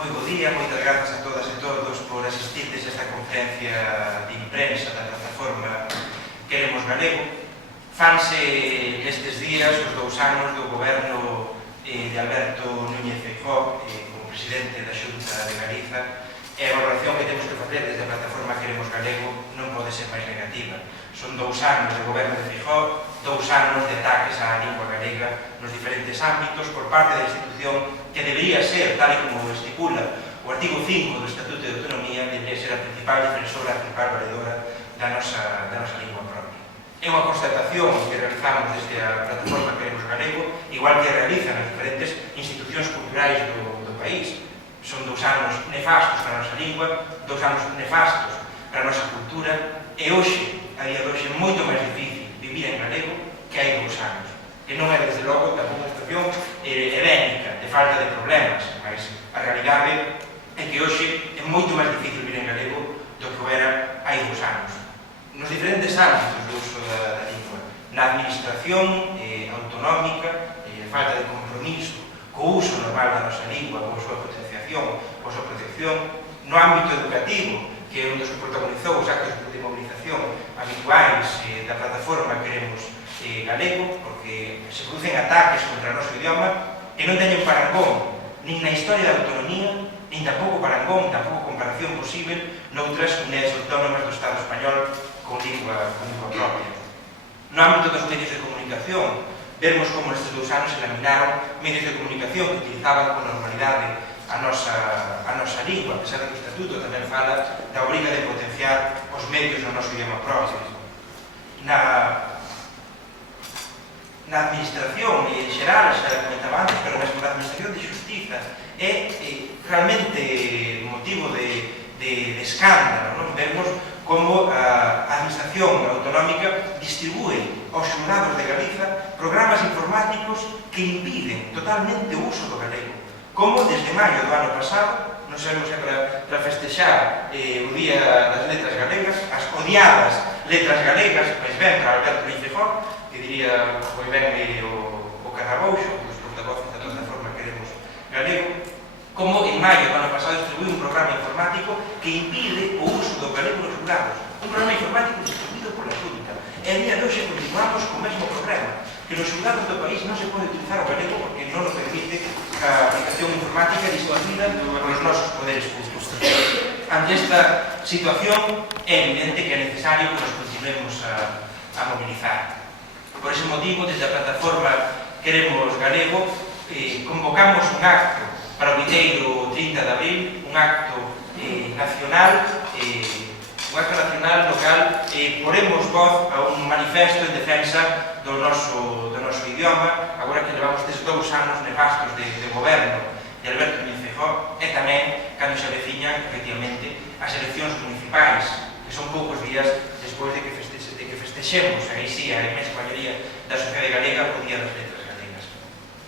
Moi bo día, moitas grazas a todas e todos por asistirdes a esta conferencia de imprensa da plataforma Queremos Galego. Fanse estes días os 2 anos do goberno de Alberto Núñez Feijóo como presidente da Xunta de Galiza, e a valoración que temos que facer desde a plataforma Queremos Galego non pode ser máis negativa. Son 2 anos de goberno de Feijóo, 2 anos de ataques á lingua galega nos diferentes ámbitos por parte da institución que debería ser, tal e como estipula o artigo 5 do Estatuto de Autonomía, debería ser a principal defensora, a principal valedora da nosa lingua propia. É unha constatación que realizamos desde a plataforma Queremos Galego, igual que realizan as diferentes institucións culturais do país. Son 2 anos nefastos para a nosa lingua, 2 anos nefastos para a nosa cultura, e hoxe, a día de hoxe, é moito máis difícil vivir en galego que hai 2 anos. Que non é, desde logo, tampouco unha situación edénica, de falta de problemas, mas a realidade é que hoxe é moito máis difícil vivir en galego do que o era hai 2 anos. Nos diferentes ámbitos do uso da lingua, na administración autonómica, falta de compromiso co uso normal da nosa lingua, coa súa potenciación, coa súa protección, no ámbito educativo, que é onde se protagonizou os actos de mobilización habituais da plataforma Queremos Galego, porque se producen ataques contra o noso idioma que non teñen parangón nin na historia da autonomía, nin tampouco parangón, tampouco comparación posible noutras comunidades autónomas do Estado español con lingua propia. No ámbito dos medios de comunicación, vemos como nestes 2 anos se laminaron medios de comunicación que utilizaban con normalidade a nosa lingua, a pesar de que o Estatuto tamén fala da obriga de potenciar os medios no noso idioma propio. Na administración, en xeral, xa comentaba antes, pero mesmo na administración de xustiza, é realmente motivo de escándalo, non? Vemos como a administración autonómica distribúe aos xulgados de Galiza programas informáticos que impiden totalmente o uso do galego. Como desde maio do ano pasado, non sabemos se para festexar o Día das Letras Galegas, as odiadas letras galegas, pois ben para Alberto Núñez Feijóo, que diría moi ben o Carrabouxo, os portavoces da plataforma Queremos Galego, como en maio do ano pasado distribuí un programa informático que impide o uso do galego nos xulgados. Un programa informático distribuído pola Xunta. E a día de hoxe continuamos co mesmo problema, que nos xulgados do país non se pode utilizar o galego porque non o permite a aplicación informática distribuída polos nosos poderes públicos. Ante esta situación é evidente que é necesario que nos continuemos a mobilizar. Por ese motivo, desde a plataforma Queremos Galego, convocamos un acto para o vindeiro 30 de abril, un acto nacional, no cal poremos voz a un manifesto en defensa do noso idioma, agora que levamos estes 2 anos nefastos de goberno de Alberto Núñez Feijóo, e tamén cando se aveciñan, efectivamente, as eleccións municipais, que son poucos días despois de que festexemos, aí sí, a inmensa maioría da sociedade galega, o Día das Letras Galegas.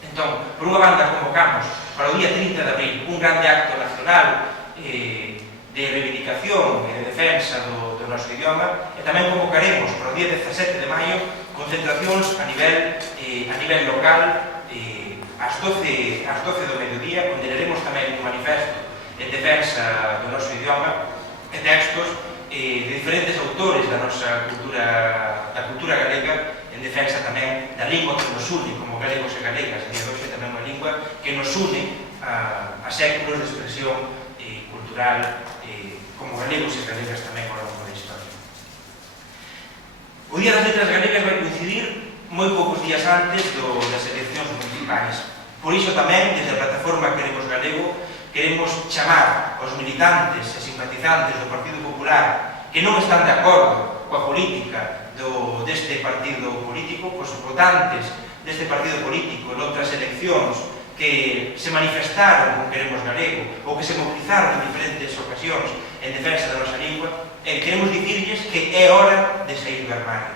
Entón, por unha banda, convocamos para o día 30 de abril un grande acto nacional de reivindicación e de defensa do noso idioma, e tamén convocaremos para o día 17 de maio concentracións a nivel local ás 12 do mediodía, onde leremos tamén un manifesto en defensa do noso idioma e textos de diferentes autores da nosa cultura galega, en defensa tamén da lingua que nos une como galegos e galegas. A día de hoxe tamén unha lingua que nos une a séculos de expresión cultural como galegos e galegas tamén ao longo da historia. O Día das Letras Galegas vai coincidir moi poucos días antes das eleccións municipais. Por iso tamén, desde a plataforma Queremos Galego, queremos chamar aos militantes e simpatizantes do Partido Popular que non están de acordo coa política deste partido político, cos votantes deste partido político noutras eleccións que se manifestaron con Queremos Galego ou que se movilizaron en diferentes ocasións en defensa da nosa lingua, e queremos dicirlles que é hora de sair do armario.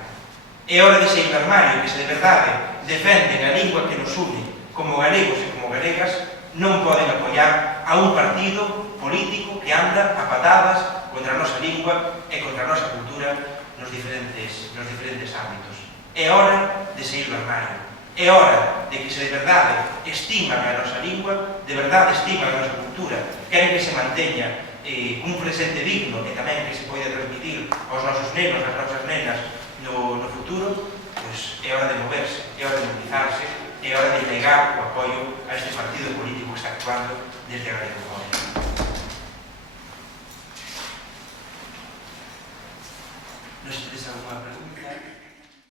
É hora de sair do armario, que se de verdade defenden a lingua que nos une como galegos e como galegas, non poden apoiar a un partido político que anda a patadas contra a nosa lingua e contra a nosa cultura nos diferentes ámbitos. É hora de sair do armario. É hora de que se de verdade estiman a nosa lingua, de verdade estiman a nosa cultura, queren que se manteña un presente digno e tamén que se poida transmitir aos nosos nenos, ás nosas nenas no futuro, pois é hora de moverse, é hora de